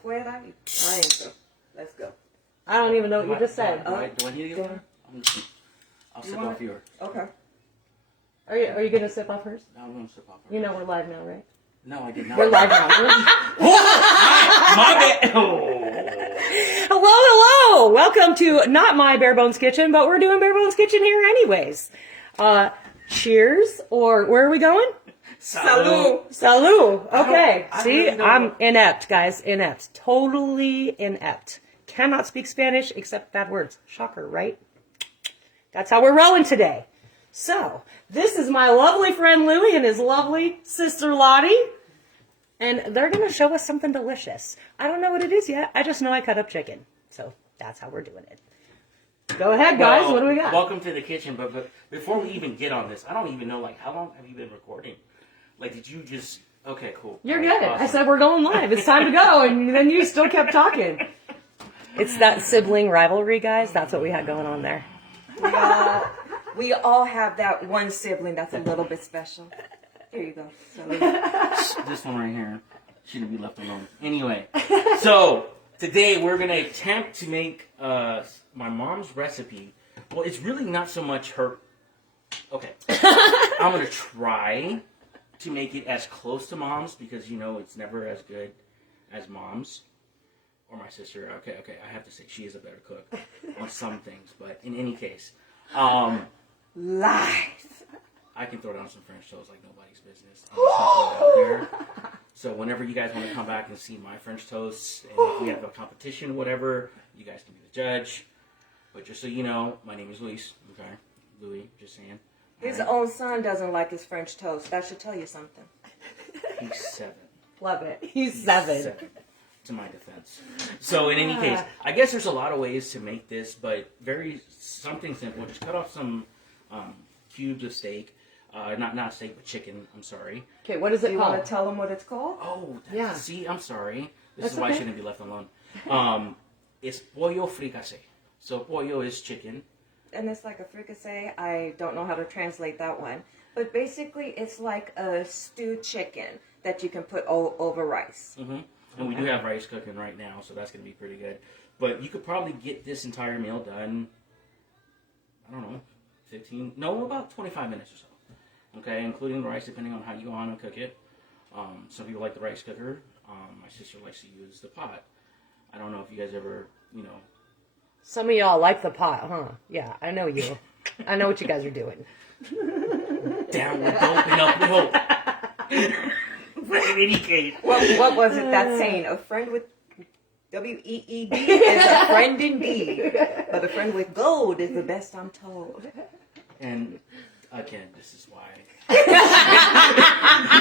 afuera y adentro. Let's go. I don't even know what you just said. Do I need to go? I'll sip off yours. Okay. Are you going to sip off hers? No, I'm going to sip off hers. You know we're live now, right? No, I did not. We're live now. My bad. Hello. Welcome to not my Bare Bones Kitchen, but we're doing Bare Bones Kitchen here anyways. Cheers, or where are we going? Salud. Okay. See, I'm inept, guys. Inept. Totally inept. Cannot speak Spanish except bad words. Shocker, right? That's how we're rolling today. So, this is my lovely friend Louie and his lovely sister Lottie. And they're going to show us something delicious. I don't know what it is yet. I just know I cut up chicken. So, that's how we're doing it. Go ahead, guys. Well, what do we got? Welcome to the kitchen. But before we even get on this, I don't even know, how long have you been recording? Did you just... Okay, cool. You're good. Awesome. I said we're going live. It's time to go. And then you still kept talking. It's that sibling rivalry, guys. That's what we had going on there. We all have that one sibling that's a little bit special. Here you go. This one right here shouldn't be left alone. Anyway, so today we're going to attempt to make my mom's recipe. Well, it's really not so much her... Okay. I'm going to try to make it as close to mom's because, it's never as good as mom's. Or my sister. Okay. I have to say she is a better cook on some things. But in any case... Lies. I can throw down some French toast like nobody's business. I'm just gonna put it out there. So whenever you guys want to come back and see my French toasts, and if we have a competition or whatever, you guys can be the judge. But just so you know, my name is Luis. Okay, Louis. Just saying. His own son doesn't like his French toast. That should tell you something. He's 7. Love it. He's 7. To my defense. So in any case, I guess there's a lot of ways to make this, but something simple. Just cut off some cubes of steak. Not steak, but chicken. I'm sorry. Okay, what is it You called? want to tell them what it's called? Oh, yeah. See, I'm sorry. This That's is why okay. I shouldn't be left alone. It's pollo fricassé. So pollo is chicken. And it's like a fricassee. I don't know how to translate that one. But basically, it's like a stewed chicken that you can put over rice. Mm-hmm. And we do have rice cooking right now, so that's going to be pretty good. But you could probably get this entire meal done, I don't know, about 25 minutes or so. Okay, including the rice, depending on how you want to cook it. Some people like the rice cooker. My sister likes to use the pot. I don't know if you guys ever, Some of y'all like the pot, huh? Yeah, I know you. I know what you guys are doing. Down with hope and up with hope. But in any case. What was it that saying? A friend with WEED is a friend indeed. But a friend with gold is the best, I'm told. And again, this is why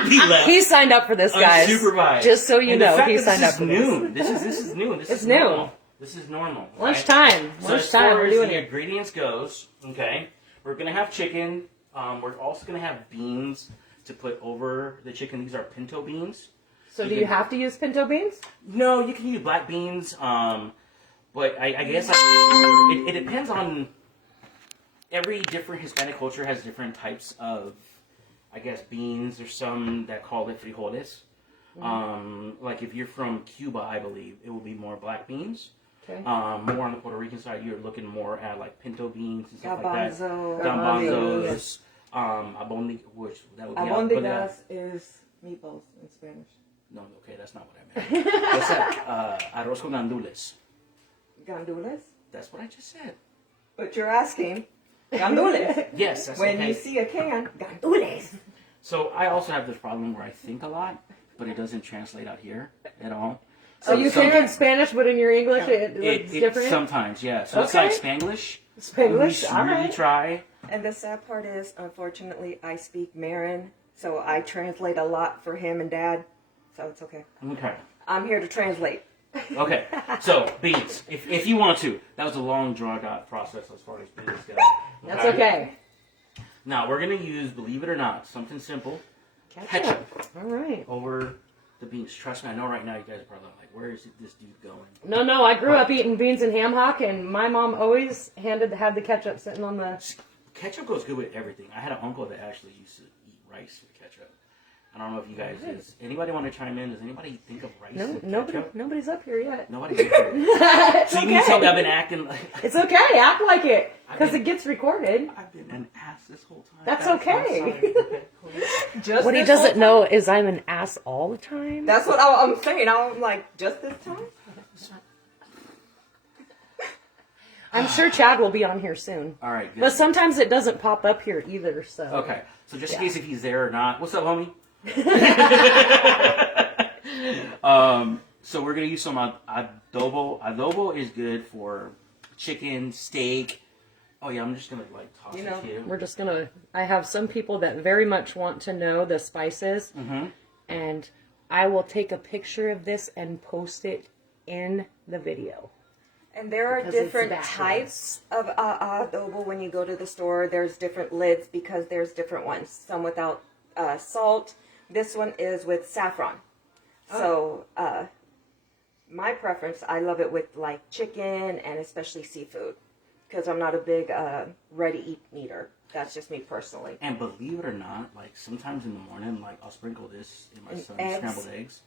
he left. He signed up for this, guys. Unsupervised. Just so you know, he signed up for this. This is new. This is normal. New. This is normal. Lunchtime. So Lunchtime. We're doing the it. ingredients goes, okay, we're going to have chicken. We're also going to have beans to put over the chicken. These are pinto beans. So do you have to use pinto beans? No, you can use black beans. But I guess it depends on... Every different Hispanic culture has different types of, I guess, beans. There's some that call it frijoles. Like if you're from Cuba, I believe, it will be more black beans. Okay. More on the Puerto Rican side, you're looking more at like pinto beans and stuff like that. Garbanzos. Which that would be Albondigas is meatballs in Spanish. No, okay, that's not what I meant. What's that? Arroz con gandules. Gandules? That's what I just said. But you're asking gandules. Yes, that's When okay. you see a can, gandules. So I also have this problem where I think a lot, but it doesn't translate out here at all. So you think in Spanish, but in your English it's different? Sometimes, yeah. So it's Okay. like Spanglish. Spanglish, all really right. try. And the sad part is, unfortunately, I speak Marin, so I translate a lot for him and Dad, so it's okay. Okay. I'm here to translate. Okay. So beans, if you want to. That was a long, drawn-out process as far as beans go. That's okay. Now we're gonna use, believe it or not, something simple. Ketchup. All right. Over the beans. Trust me, I know right now you guys are probably like, where is this dude going? No, I grew up eating beans and ham hock, and my mom always had the ketchup sitting on the... Ketchup goes good with everything. I had an uncle that actually used to eat rice with ketchup. I don't know if you guys is. Anybody want to chime in? Does anybody think of rice? No, and nobody, ketchup? nobody's up here yet. Nobody's up here. So you mean tell me I've been acting like... It's okay. Act like it. Because it gets recorded. I've been an ass this whole time. That's guys. okay. I'm sorry. Okay, cool. What he doesn't know is I'm an ass all the time. That's what I'm saying. I'm like, just this time? I'm sure Chad will be on here soon. All right, good. But sometimes it doesn't pop up here either, so. Okay, so just in case if he's there or not. What's up, homie? So we're going to use some adobo. Adobo is good for chicken, steak. Oh, yeah, I'm just going to, like, toss it to you. We're just going to... I have some people that very much want to know the spices. Mm-hmm. And I will take a picture of this and post it in the video. And there are different types of adobo when you go to the store. There's different lids because there's different ones. Some without salt. This one is with saffron. So my preference, I love it with like chicken and especially seafood. Because I'm not a big ready-eat eater. That's just me personally. And believe it or not, like sometimes in the morning, like I'll sprinkle this in my son's scrambled eggs.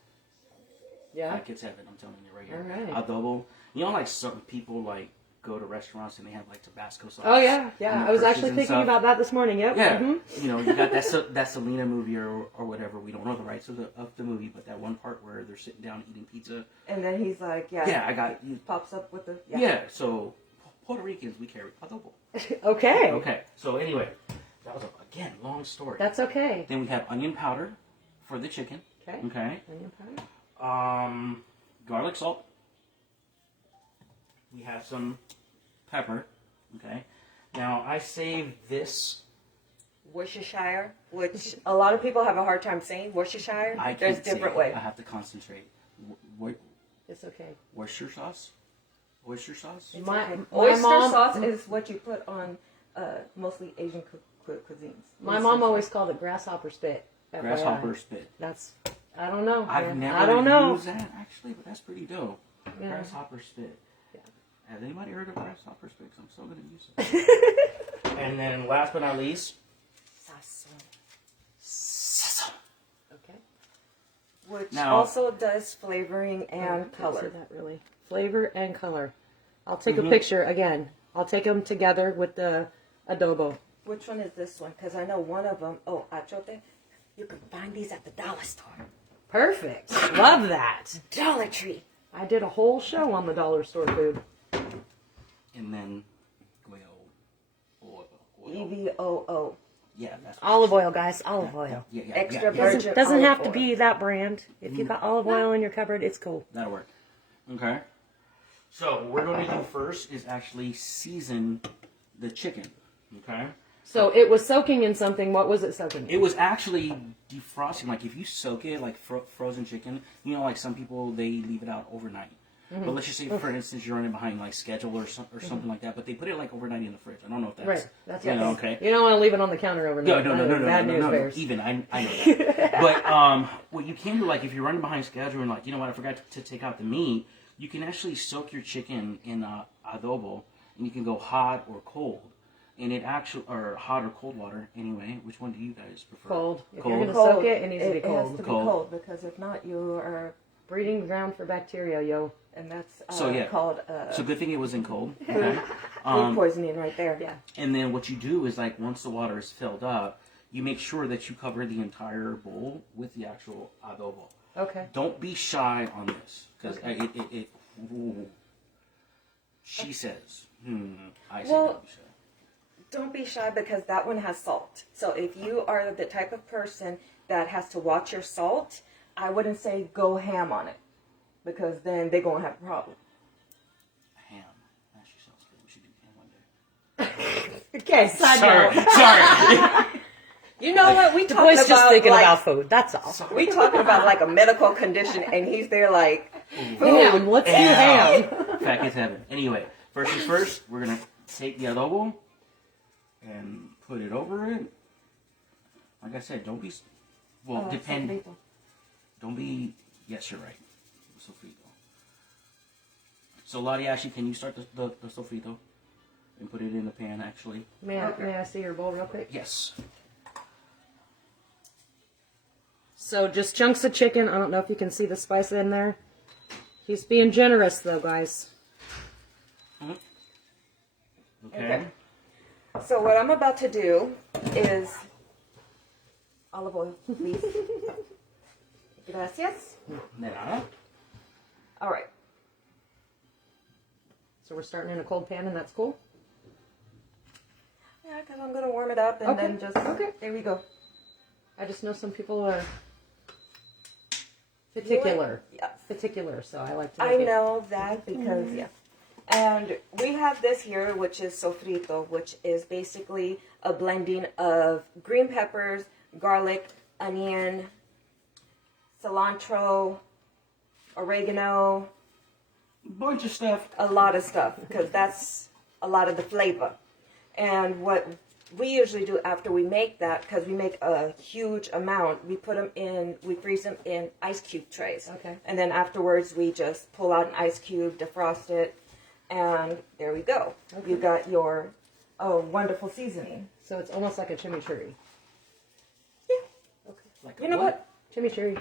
Yeah. That gets heaven, I'm telling you right here. All right. Adobo. You know, like some people like go to restaurants and they have like Tabasco sauce. Oh yeah, yeah. I was actually thinking about that this morning. Yep. Yeah. Mm-hmm. You know, you got that Selena movie or whatever. We don't know the rights of the movie, but that one part where they're sitting down eating pizza. And then he's like, Yeah, I got you. Pops up with the So Puerto Ricans, we carry adobo. Okay. Okay. So anyway, that was again long story. That's okay. Then we have onion powder for the chicken. Okay. Okay. Onion powder. Garlic salt. We have some pepper. Okay. Now I saved this. Worcestershire, which a lot of people have a hard time saying. Worcestershire. There's different ways. I have to concentrate. It's okay. Worcester sauce. Oyster sauce. Oyster sauce is what you put on mostly Asian cuisines. My mom always called it grasshopper spit. Grasshopper spit. That's, I don't know. I've never I don't know. used that actually, but that's pretty dope. Yeah. Grasshopper spit. Yeah. Has anybody heard of grasshopper spit? 'Cause I'm still going to use it. And then last but not least, sesame. Okay. Which Now- also does flavoring and See color. that really. Flavor and color. I'll take a picture again. I'll take them together with the adobo. Which one is this one? Because I know one of them. Oh, achote. You can find these at the dollar store. Perfect. Love that. Dollar Tree. I did a whole show on the dollar store food. And then oil. EVOO. Yeah, that's Olive oil, guys. Olive oil. Yeah. Extra virgin. Doesn't olive have to oil. be that brand. If you got olive oil in your cupboard, it's cool. That'll work. Okay. So what we're going to do first is actually season the chicken. Okay. So it was soaking in something. What was it soaking in? It was actually defrosting. Like if you soak it, like frozen chicken, you know, like some people they leave it out overnight. But let's just say, for instance, you're running behind like schedule or something like that. But they put it like overnight in the fridge. I don't know if that's Right. That's you know, okay. You don't want to leave it on the counter overnight. No. Bad news bears. Even I know that. But what you can do, like if you're running behind schedule and like, you know what, I forgot to take out the meat, you can actually soak your chicken in adobo, and you can go hot or cold. And it actually, or hot or cold water, anyway. Which one do you guys prefer? Cold. If Cold. you're going to soak it, it needs to be It has cold. to be cold because if not, you are, Breeding ground for bacteria, yo. and that's called. called So good thing it was in cold. Okay. food poisoning right there. Yeah. And then what you do is like once the water is filled up, you make sure that you cover the entire bowl with the actual adobo. Okay. Don't be shy on this because it. Ooh. She says, I say Well, don't be shy. Don't be shy because that one has salt. So if you are the type of person that has to watch your salt, I wouldn't say go ham on it because then they're going to have a problem. Ham. Actually sounds good. We should do ham one day. Okay, side note. Sorry. You know what? We The talking boy's about just thinking like, about food. That's all. we talking about like a medical condition, and he's there like, Ham. Let's do ham. Fact is heaven. Anyway, first things first, we're going to take the adobo and put it over it. Like I said, don't be, depend. Sofrito. Don't be, yes, you're right. Sofrito. So, Lottie, actually, can you start the sofrito and put it in the pan, actually? May I see your bowl real quick? Yes. So just chunks of chicken. I don't know if you can see the spice in there. He's being generous, though, guys. Okay. So what I'm about to do is olive oil, please. Gracias. Nada. All right. So we're starting in a cold pan, and that's cool? Yeah, because I'm going to warm it up and Okay. then just... Okay. There we go. I just know some people are particular. Yeah. Particular, so I like to I make it. know that because, yeah. And we have this here, which is sofrito, which is basically a blending of green peppers, garlic, onion, cilantro, oregano, Bunch of stuff. a lot of stuff, because that's a lot of the flavor. And what we usually do after we make that, because we make a huge amount, we put them in, we freeze them in ice cube trays. Okay. And then afterwards, we just pull out an ice cube, defrost it, and there we go. Okay. You got your wonderful seasoning. So it's almost like a chimichurri. Yeah. Like You know what? Chimichurri.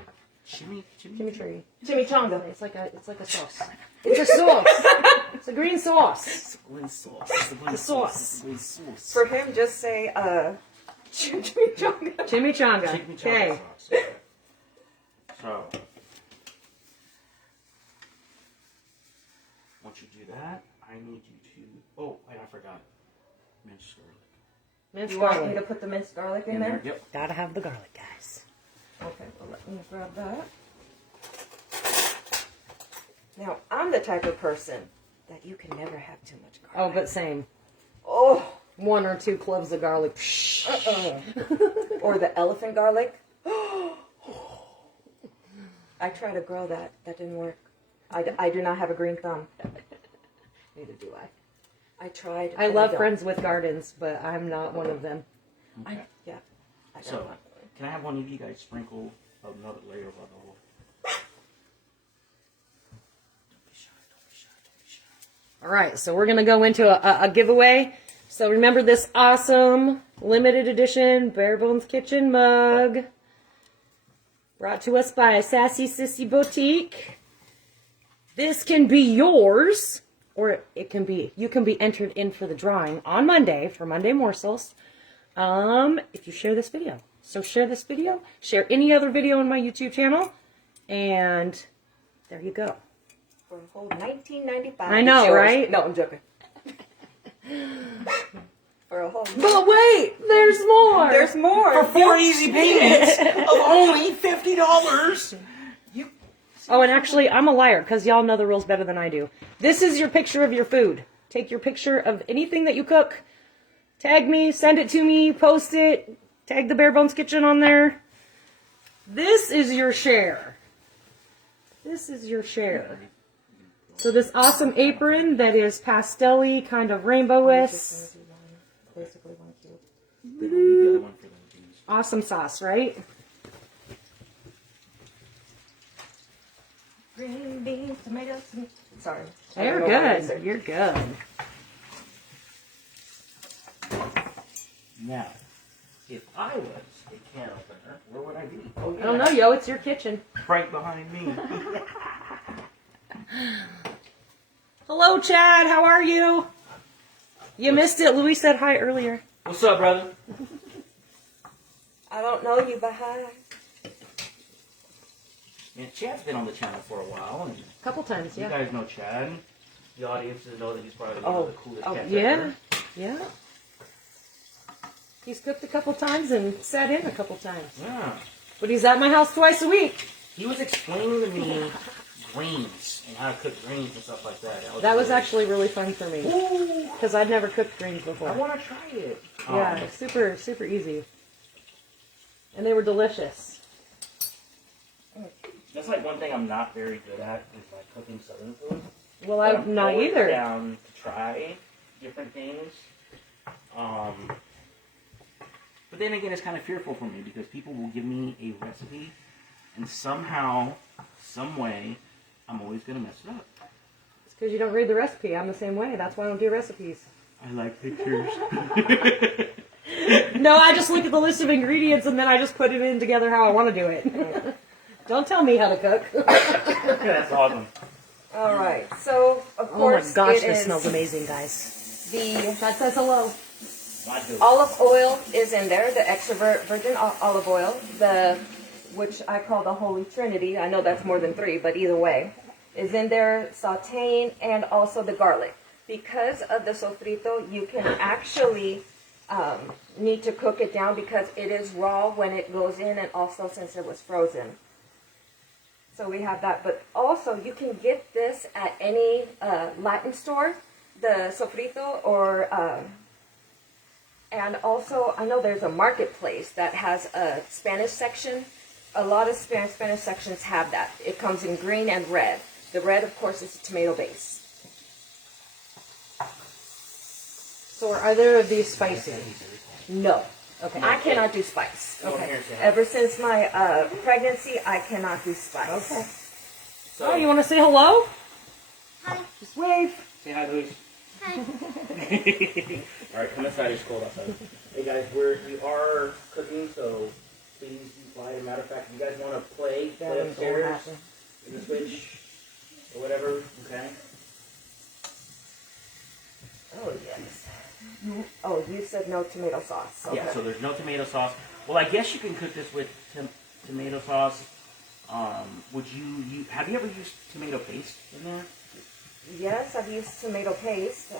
Chimichurri. Chimichanga. It's like a sauce. It's a sauce. It's a green sauce. Green sauce. The sauce. Green sauce. For him, just say chimichanga. Chimichanga. Okay. Sauce. So, once you do that, I need you to. Oh, wait, I forgot. Minced garlic. Minced You want me to garlic. put the minced garlic in there? Yep. Gotta have the garlic, guys. Okay, well, let me grab that. Now, I'm the type of person that you can never have too much Oh, garlic. but same. Oh, 1 or 2 cloves of garlic. or the elephant garlic. I tried to grow that. That didn't work. I do not have a green thumb. Neither do I. I tried. I and love don't. friends with gardens, but I'm not one of them. Okay. Yeah. I don't So, know. can I have one of you guys sprinkle another layer of the whole? Don't be shy. Don't be shy. Don't be shy. All right, so we're going to go into a giveaway. So remember this awesome limited edition Bare Bones Kitchen mug brought to us by Sassy Sissy Boutique. This can be yours, or it can be, you can be entered in for the drawing on Monday for Monday Morsels if you share this video. So share this video, share any other video on my YouTube channel, and there you go. For a whole $19.95. I know, it's yours. right? No, I'm joking. For a whole. But wait, there's more. There's more. For 4 easy payments of only $50. Oh, and actually, I'm a liar because y'all know the rules better than I do. This is your picture of your food. Take your picture of anything that you cook. Tag me, send it to me, post it. Tag the Bare Bones Kitchen on there. This is your share. This is your share. So this awesome apron that is pastel-y, kind of rainbowish. Basically, 1 cube. They don't need the other one for them, please. Awesome sauce, right? Green beans, tomatoes. Sorry. You're I don't know what I good. said. You're good. Now, if I was a can opener, where would I be? Oh, I don't know, yo. It's your kitchen. Right behind me. Hello, Chad. How are you? You missed it. Louis said hi earlier. What's up, brother? I don't know you, but hi. Yeah, Chad's been on the channel for a while, and A couple times, you yeah. guys know Chad. The audiences know that he's probably Oh. one of the coolest cats Yeah, ever. yeah. He's cooked a couple times and sat in a couple times. Yeah. But he's at my house twice a week. He was explaining to me greens and how to cook greens and stuff like that. That was really- actually really fun for me. Ooh, Because I'd never cooked greens I before. want to try it. Yeah, super, super easy. And they were delicious. That's like one thing I'm not very good at is like cooking Southern food. Well, But I'm not always either. down to try different things. But then again, it's kind of fearful for me because people will give me a recipe, and somehow, some way, I'm always gonna mess it up. It's because you don't read the recipe. I'm the same way. That's why I don't do recipes. I like pictures. No, I just look at the list of ingredients and then I just put it in together how I want to do it. Don't tell me how to cook. That's awesome. All right. So of Oh my course, gosh, it this is smells amazing, guys. the That says hello. olive oil is in there, the extra virgin olive oil, which I call the Holy Trinity. I know that's more than 3, but either way, is in there, sauteing, and also the garlic. Because of the sofrito, you can actually need to cook it down because it is raw when it goes in, and also since it was frozen. So we have that, but also you can get this at any Latin store, the sofrito, or and also I know there's a marketplace that has a Spanish section. A lot of Spanish sections have that. It comes in green and red. The red, of course, is tomato base. So are either of these spicy? No. Okay. I cannot do spice. Okay. Ever since my pregnancy, I cannot do spice. Okay. Oh, you want to say hello? Hi. Just wave. Say hi, Luis. Hi. All right, come inside. It's cold outside. Hey guys, we are cooking, so please be quiet. Matter of fact, if you guys want to play upstairs in the Switch or whatever, okay? Oh, yes. Oh, you said no tomato sauce. Okay. Yeah, so there's no tomato sauce. Well, I guess you can cook this with tomato sauce. Would you have you ever used tomato paste in there? Yes, I've used tomato paste.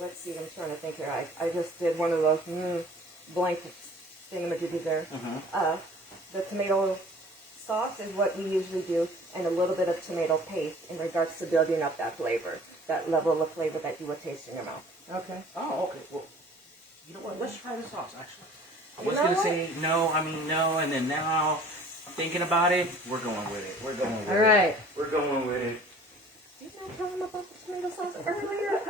Let's see, I'm trying to think here. I just did one of those blank thingamajiggies there. The tomato sauce is what we usually do, and a little bit of tomato paste in regards to building up that flavor, that level of flavor that you would taste in your mouth. Okay. Oh, okay. Well, you know what? Let's try the sauce, actually. I You was know going to what? say no, and then now, thinking about it, we're going with it. We're going with it. All right. We're going with it. Didn't I tell him about the tomato sauce earlier?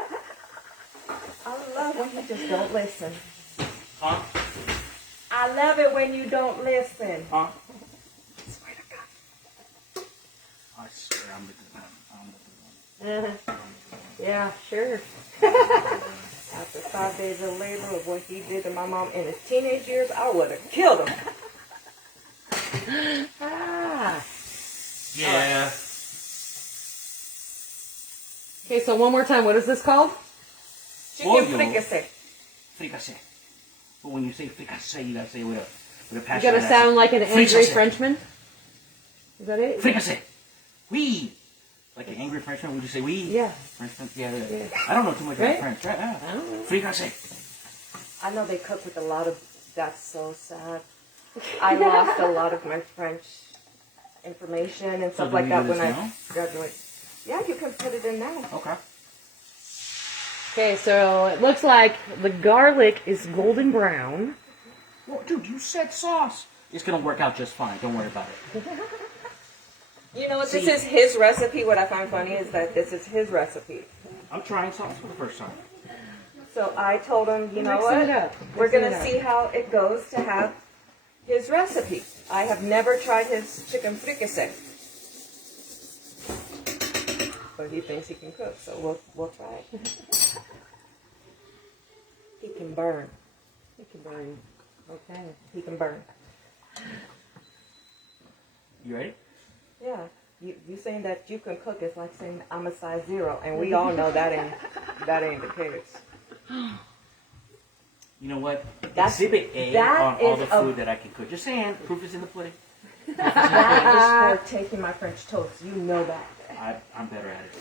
I love when you just don't listen. Huh? I love it when you don't listen. Huh? I swear to God. I swear I'm the good one. I'm the good one. Yeah, sure. After 5 days of labor of what he did to my mom in his teenage years, I would have killed him. Ah. Yeah. Okay, so one more time. What is this called? Chicken Pollo. fricassee. Fricassee. But when you say fricassee, you gotta say it with a You passion. gotta sound like an angry Fricassee. Frenchman. Is that it? Fricassee. Oui. Like an angry Frenchman, would you say oui? Yeah. Frenchman? Yeah. Yeah. I don't know too much Right? about French. Right? I don't know. Fricassee. I know they cook with a lot of. That's so sad. I lost a lot of my French information and stuff do like we that do when this I now? graduated. Yeah, you can put it in now. Okay. Okay, so it looks like the garlic is golden brown. Well, dude, you said sauce. It's gonna work out just fine. Don't worry about it. You know what? This See- is his recipe. What I find funny is that this is his recipe. I'm trying sauce for the first time. So I told him, you know Mixing what? it up. We're Mixing going it to up. see how it goes to have his recipe. I have never tried his chicken fricassee. But he thinks he can cook, so we'll try it. He can burn. You can burn. Okay. He can burn. You ready? Yeah. You saying that you can cook is like saying I'm a size 0, and we all know that ain't the case. You know what? That's- Exhibit A that on all is the a- food that I can cook. Just saying, proof is in the pudding. That is for taking my French toast. You know that. I'm better at it.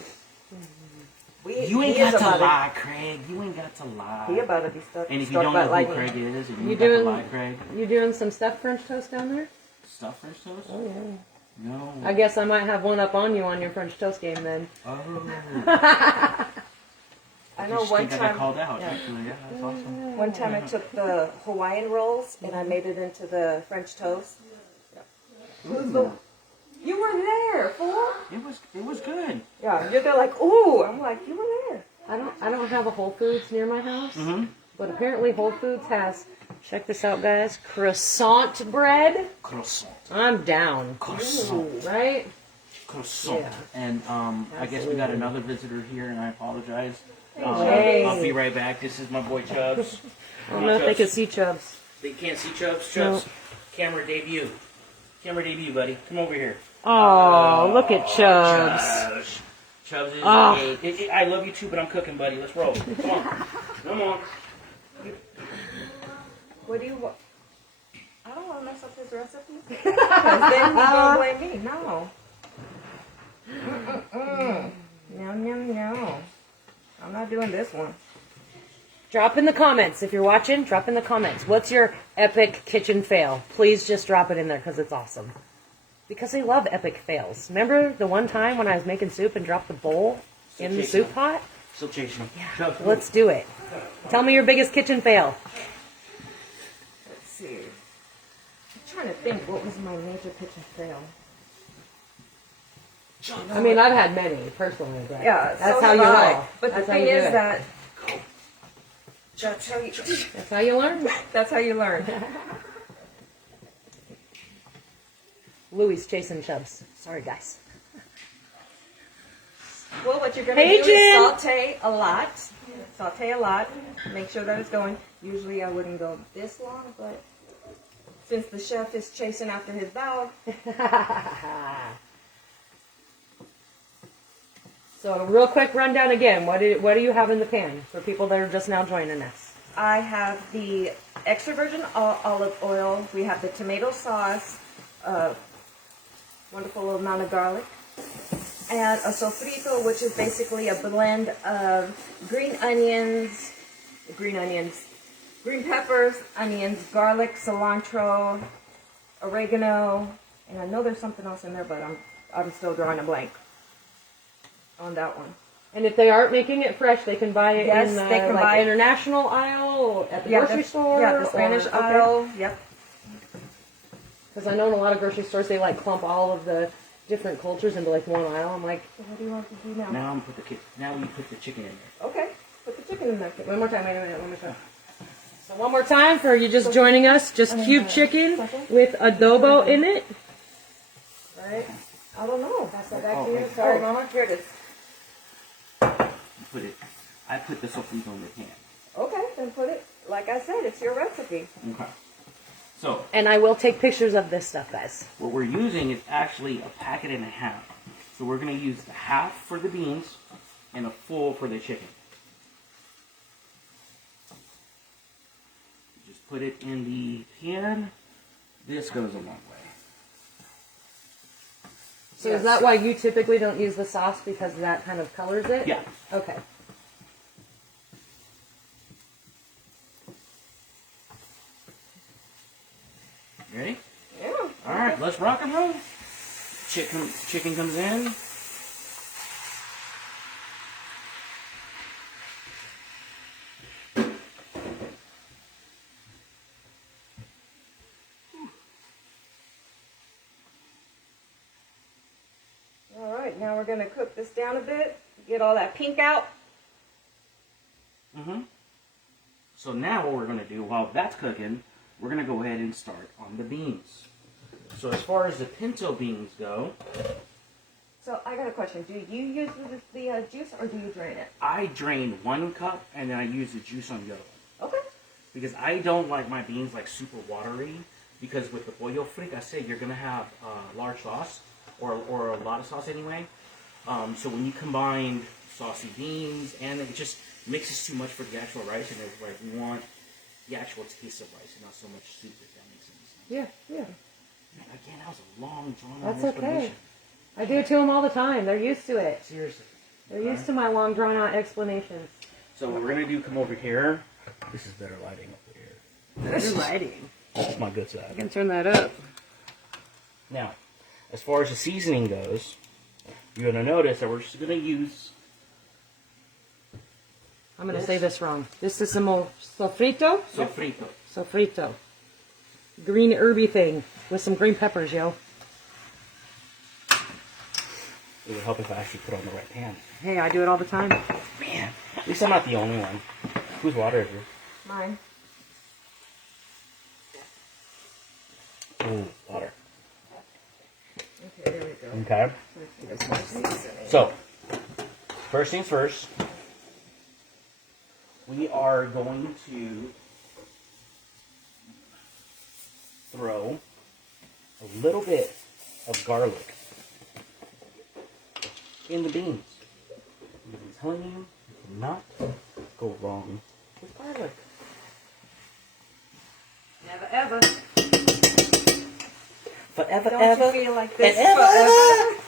You You ain't got to lie, Craig. You ain't got to lie. He about to be stuck. And if you struck don't by know who lightning. Craig is, and you You ain't got to doing- lie, Craig, You doing some stuffed French toast down there? stuff French toast? Oh yeah. No. I guess I might have one up on you on your French toast game then. Oh. I know Just one think I got time. called out. Yeah. Actually, yeah, that's awesome. One time I took the Hawaiian rolls and I made it into the French toast. Who's the? You were there, fool. It was good. Yeah, you're there like, ooh. I'm like, you were there. I don't have a Whole Foods near my house, Mm-hmm. but apparently Whole Foods has. Check this out, guys. Croissant bread. Croissant. I'm down. Croissant. Right? Croissant. Yeah. And I guess we got another visitor here, and I apologize. I'll be right back. This is my boy Chubbs. I don't know if they can see Chubbs. They can't see Chubbs. Chubbs, No. camera debut. Camera debut, buddy. Come over here. Oh, look at Chubbs. Chubbs is. Oh. I love you too, but I'm cooking, buddy. Let's roll. Come on. Come on. What do you want? I don't want to mess up his recipe. Because then he's going to blame me. No. No. I'm not doing this one. Drop in the comments. If you're watching, drop in the comments. What's your epic kitchen fail? Please just drop it in there because it's awesome. Because I love epic fails. Remember the one time when I was making soup and dropped the bowl in the soup pot? Still chasing him. Yeah. Let's do it. Tell me your biggest kitchen fail. Let's see. I'm trying to think what was my major kitchen fail. I mean, I've had many personally, but Yeah, that's so how you have I. roll. But the That's how thing you do is it. that that's how you That's how you learn. that's how you learn. Louis chasing Chubbs. Sorry, guys. Well, what you're gonna Hey, do Jen. is saute a lot. Saute a lot. Make sure that it's going. Usually I wouldn't go this long, but since the chef is chasing after his dog. So, real quick rundown again. What do you have in the pan for people that are just now joining us? I have the extra virgin olive oil. We have the tomato sauce, wonderful amount of garlic, and a sofrito, which is basically a blend of green peppers, onions, garlic, cilantro, oregano, and I know there's something else in there, but I'm still drawing a blank on that one. And if they aren't making it fresh, they can buy it Yes, in the they can buy it. international aisle or at the grocery store. Yeah, the Spanish or, aisle. Yep. Because I know in a lot of grocery stores they like clump all of the different cultures into like one aisle. I'm like, What do you want to do now? Now you put the chicken in there. Okay, put the chicken in there. one more time, wait a minute, one more time. So one more time for you just joining us, just cube chicken with adobo in it. Right? I don't know. Pass that back to you. wait. Sorry, Mama. Here it is. I put the sofrito in the pan. Okay, then put it. Like I said, it's your recipe. Okay. So And I will take pictures of this stuff, guys. what we're using is actually a packet and a half. So we're going to use the half for the beans and a full for the chicken. Just put it in the pan. This goes a long way. So is that why you typically don't use the sauce because that kind of colors it? Yeah. Okay. Ready? Yeah. All right, let's rock and roll. Chicken comes in. All right, now we're going to cook this down a bit. Get all that pink out. So now what we're going to do while that's cooking, we're going to go ahead and start on the beans. So as far as the pinto beans go, So I got a question. Do you use the juice or do you drain it? I drain 1 cup and then I use the juice on the other one. Okay. Because I don't like my beans like super watery. Because with the pollo fricassé, you're going to have large sauce or a lot of sauce anyway. So when you combine saucy beans and it just mixes too much for the actual rice, and it's like we want the actual taste of rice and not so much soup, if that makes any sense. Yeah, yeah. Man, again, that was a long, drawn-out That's okay. explanation. I do it to them all the time. They're used to it. Seriously. They're used to my long, drawn-out explanations. So what we're going to do, come over here. This is better lighting over here. Better lighting. That's my good I side. can turn that up. Now, as far as the seasoning goes, you're going to notice that we're just going to use... I'm going to say this wrong. This is some more sofrito. Sofrito. Sofrito. Green herby thing with some green peppers, yo. It would help if I actually put it on the right pan. Hey, I do it all the time. Man, at least I'm not the only one. Whose water is this? Mine. Ooh, water. Okay, there we go. Okay. So, first things first, we are going to throw a little bit of garlic in the beans. I'm telling you, you cannot go wrong with garlic. Never ever. Forever, Don't ever, you feel like this and ever. forever?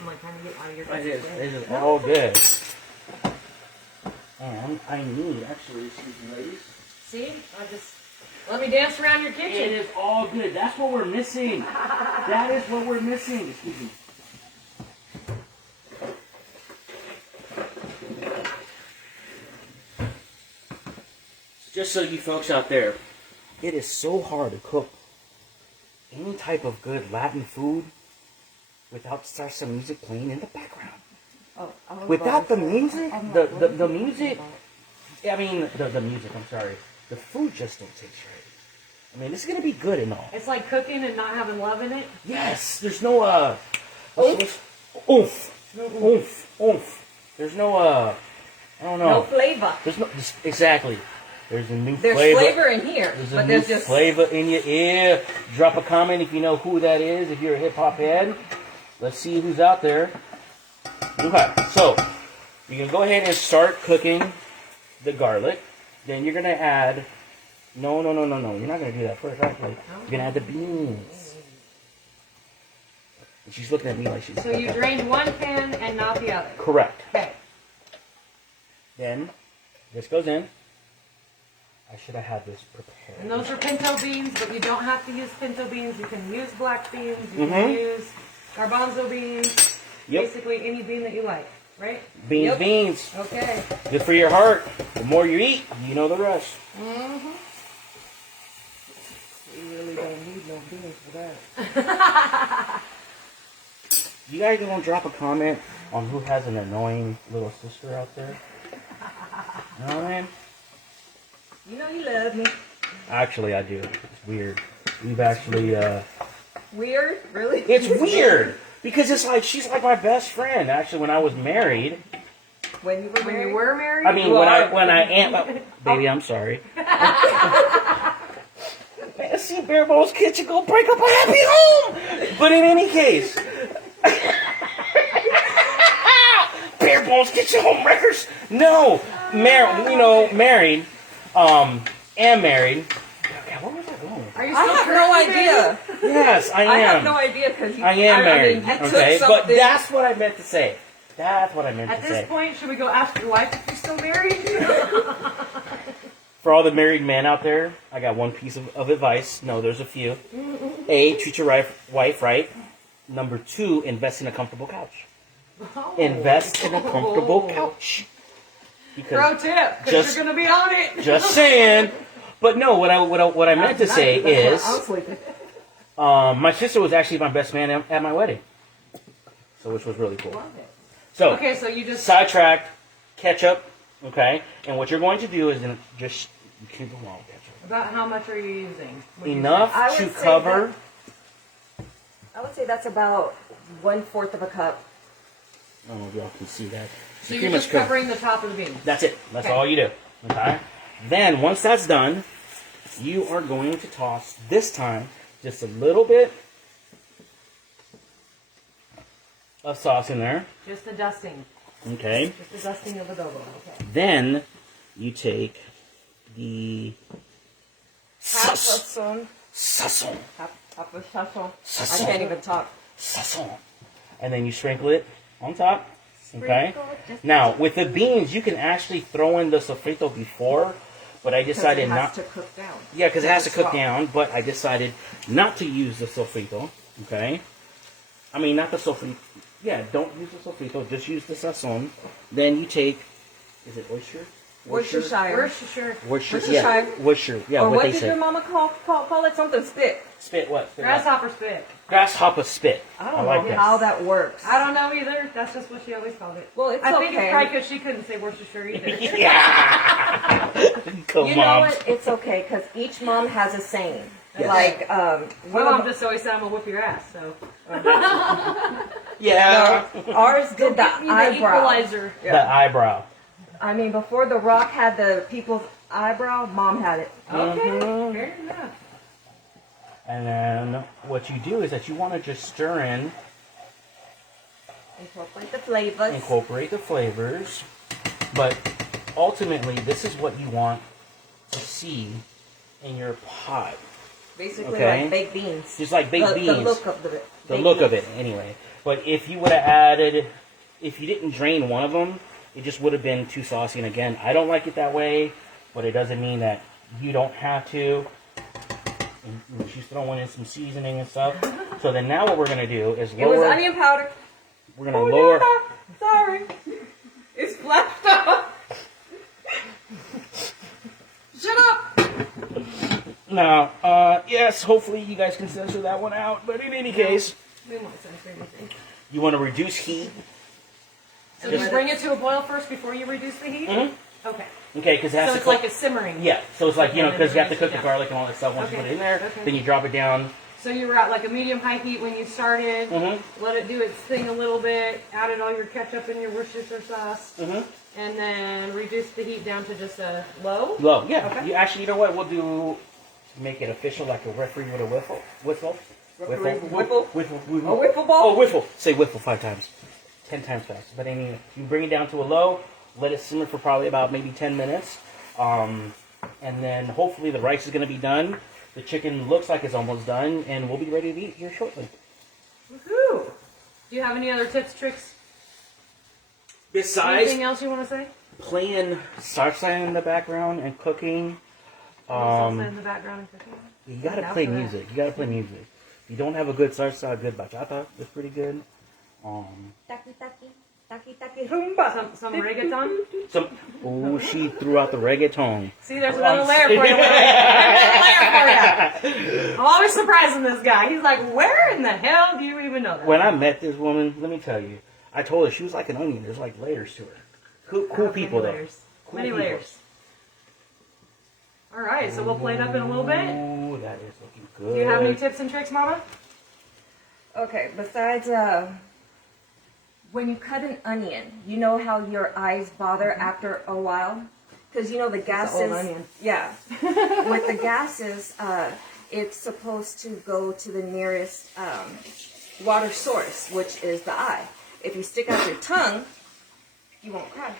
I'm like trying to get out of your This is all good. And I need, actually, excuse me, ladies. See? Let me dance around your It kitchen. is all good. That's what we're missing. That is what we're missing. Excuse me. Just so you folks out there, it is so hard to cook any type of good Latin food without salsa music playing in the background. Without the music, the music, I mean, the music, I'm sorry, the food just don't taste right. I mean, it's going to be good and all. It's like cooking and not having love in it. Yes, there's no, oomph. There's no, I don't know. No flavor. There's no, exactly. There's a new There's flavor. flavor in here, There's a but new there's just flavor in your ear. Drop a comment if you know who that is, if you're a hip-hop head. Let's see who's out there. Okay, so you can go ahead and start cooking the garlic. Then you're going to add... No. You're not going to do that first, actually. You're going to add the beans. And she's looking at me like she's... So you drained one pan and not the other. Correct. Okay. Then this goes in. I should have had this prepared. And those are pinto beans, but you don't have to use pinto beans. You can use black beans. You can use garbanzo beans. Yep. Basically any bean that you like, right? Beans. Okay. Good for your heart. The more you eat, you know the rest. you really don't need no beans for that. You guys gonna drop a comment on who has an annoying little sister out there? You know what I mean? You know you love me. Actually, I do. It's weird. We've actually, Weird? Really? it's weird! Because it's like, she's like my best friend. Actually, when I was married, When you were When married? you were married? I mean, when I am, baby, I'm sorry. Man, see Bare Bones Kitchen go break up a happy home! But in any case, Bare Bones Kitchen Home Wreckers? No! Married, am married. God, where was I going? Are you I still have no currently idea. Yes, I am. I have no idea because I am married, I took okay? But something- that's what I meant to say. That's what I meant At to this say. point, should we go ask your wife if you're still married? For all the married men out there, I got one piece of advice. No, there's a few. A, treat your wife right. Number 2, invest in a comfortable couch. Invest in a comfortable couch. Pro tip, because Just- you're going to be on it. Just saying. But no, what I meant to say is, I'm sleeping. my sister was actually my best man at my wedding. So, which was really cool. So, Okay, so you just... sidetracked, ketchup, okay? And what you're going to do is just keep them all ketchup. About how much are you using? Would you Enough I would to say cover. I would say that's about 1/4 of a cup. I don't know if y'all can see that. So Pretty you're much just cover. covering the top of the beans. That's it. That's Okay. all you do. Okay? Then, once that's done, you are going to toss, this time, just a little bit of sauce in there. Just a dusting. Okay? Just a dusting of adobo. Okay. Then, you take the Half a sazon. spoon. Half a sazon. Sazon. I can't even talk. Sazon. And then you sprinkle it on top. Okay? Sprinkle just- Now, with the beans, you can actually throw in the sofrito before, but I decided it not has to cook down. Yeah, because it has to cook Swap. down, but I decided not to use the sofrito, okay? I mean, not the sofrito. Yeah, don't use the sofrito, just use the sazon. Then you take, is it oyster? Worcestershire. Worcestershire. Worcestershire. Yeah, Worcestershire. Worcestershire. Yeah, Or what what they did say. your mama call it? Something spit. Spit what? Spit what? Grasshopper spit. Grasshopper spit. I don't like know that. how that works. I don't know either. That's just what she always called it. Well, it's I think okay. it's probably because she couldn't say Worcestershire either. Yeah! Go, You know moms. what? It's okay because each mom has a saying. Yes. Like, My mom just always said, I'm going to whip your ass, so. Yeah. No, ours did the eyebrow. equalizer. The eyebrow. I mean, before The Rock had the people's eyebrow, Mom had it. Okay, fair enough. And then what you do is that you want to just stir in, Incorporate the flavors. incorporate the flavors, but ultimately this is what you want to see in your pot. Basically Okay. like baked beans. Just like baked beans. The look of the baked look of beans. it, anyway. But if you would have added, if you didn't drain one of them, it just would have been too saucy. And again, I don't like it that way, but it doesn't mean that you don't have to. And she's throwing in some seasoning and stuff. So then now what we're going to do is It was lower. onion powder. We're going to lower. No, sorry. It's splashed out. Shut up. Now, yes, hopefully you guys can censor that one out. But in any case, We won't censor anything. you want to reduce heat. So do you bring it to a boil first before you reduce the heat? Mm-hmm. Okay. Okay, because it has So to it's cook. like a simmering. Yeah, so it's like, Okay, you know, and then because you have to reduce cook it the down. garlic and all that stuff. Once you Okay, put it in there, okay. then you drop it down. So you were at like a medium-high heat when you started. Mm-hmm. Let it do its thing a little bit. Added all your ketchup and your Worcestershire sauce. Mm-hmm. And then reduce the heat down to just a low. Low, yeah. Okay. You actually, you know what? We'll do to make it official, like a referee with a whiffle. Whiffle. Referee Whiffle. whiffle? Whiffle. A wiffle ball? Oh, whiffle. Say whiffle 5 times. 10 times fast. But anyway, you bring it down to a low. Let it simmer for probably about maybe 10 minutes. And then hopefully the rice is going to be done. The chicken looks like it's almost done, and we'll be ready to eat here shortly. Woohoo! Do you have any other tips, tricks? Besides Anything else you want to say? playing salsa in the background and cooking, Salsa in the background and cooking. you gotta Down play for that. music. You gotta play music. If you don't have a good salsa, a good bachata, that's pretty good. Taki taki. Taki taki rumba. Some reggaeton. Oh, she threw out the reggaeton. See, there's another layer for you. There's another layer for you. I'm always surprising this guy. He's like, where in the hell do you even know that? When I met this woman, let me tell you, I told her she was like an onion. There's like layers to her. Cool people, though. Cool Many people. layers. All right, so we'll play it up in a little bit. Ooh, that is looking good. Do you have any tips and tricks, Mama? Okay, besides, when you cut an onion, you know how your eyes bother after a while? Because, you know, the gases... old onion. Yeah. With the gases, it's supposed to go to the nearest water source, which is the eye. If you stick out your tongue, you won't cry.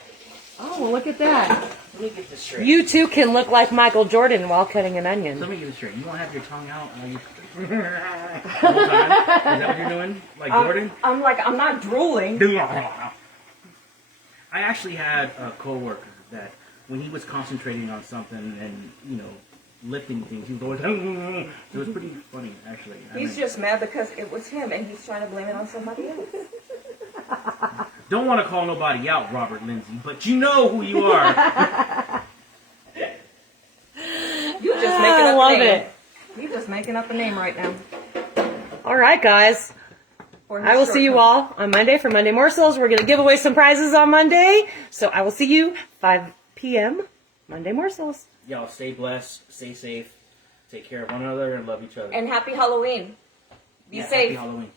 Oh, well, look at that. Let me get this straight. You too can look like Michael Jordan while cutting an onion. Let me get this straight. You won't have your tongue out while you... the whole time? Is that what you're doing? Like Jordan? I'm not drooling. I actually had a coworker that when he was concentrating on something and, you know, lifting things, he was always it was pretty funny, actually. He's just mad because it was him and he's trying to blame it on somebody else. Don't want to call nobody out, Robert Lindsay, but you know who you are. You just making up love a name. it. You just making up a name right now. All right, guys. For his I will see you shortcomings. all on Monday for Monday Morsels. We're going to give away some prizes on Monday. So I will see you 5 p.m. Monday Morsels. Y'all stay blessed, stay safe, take care of one another, and love each other. And happy Halloween. Be Yeah, safe. Happy Halloween.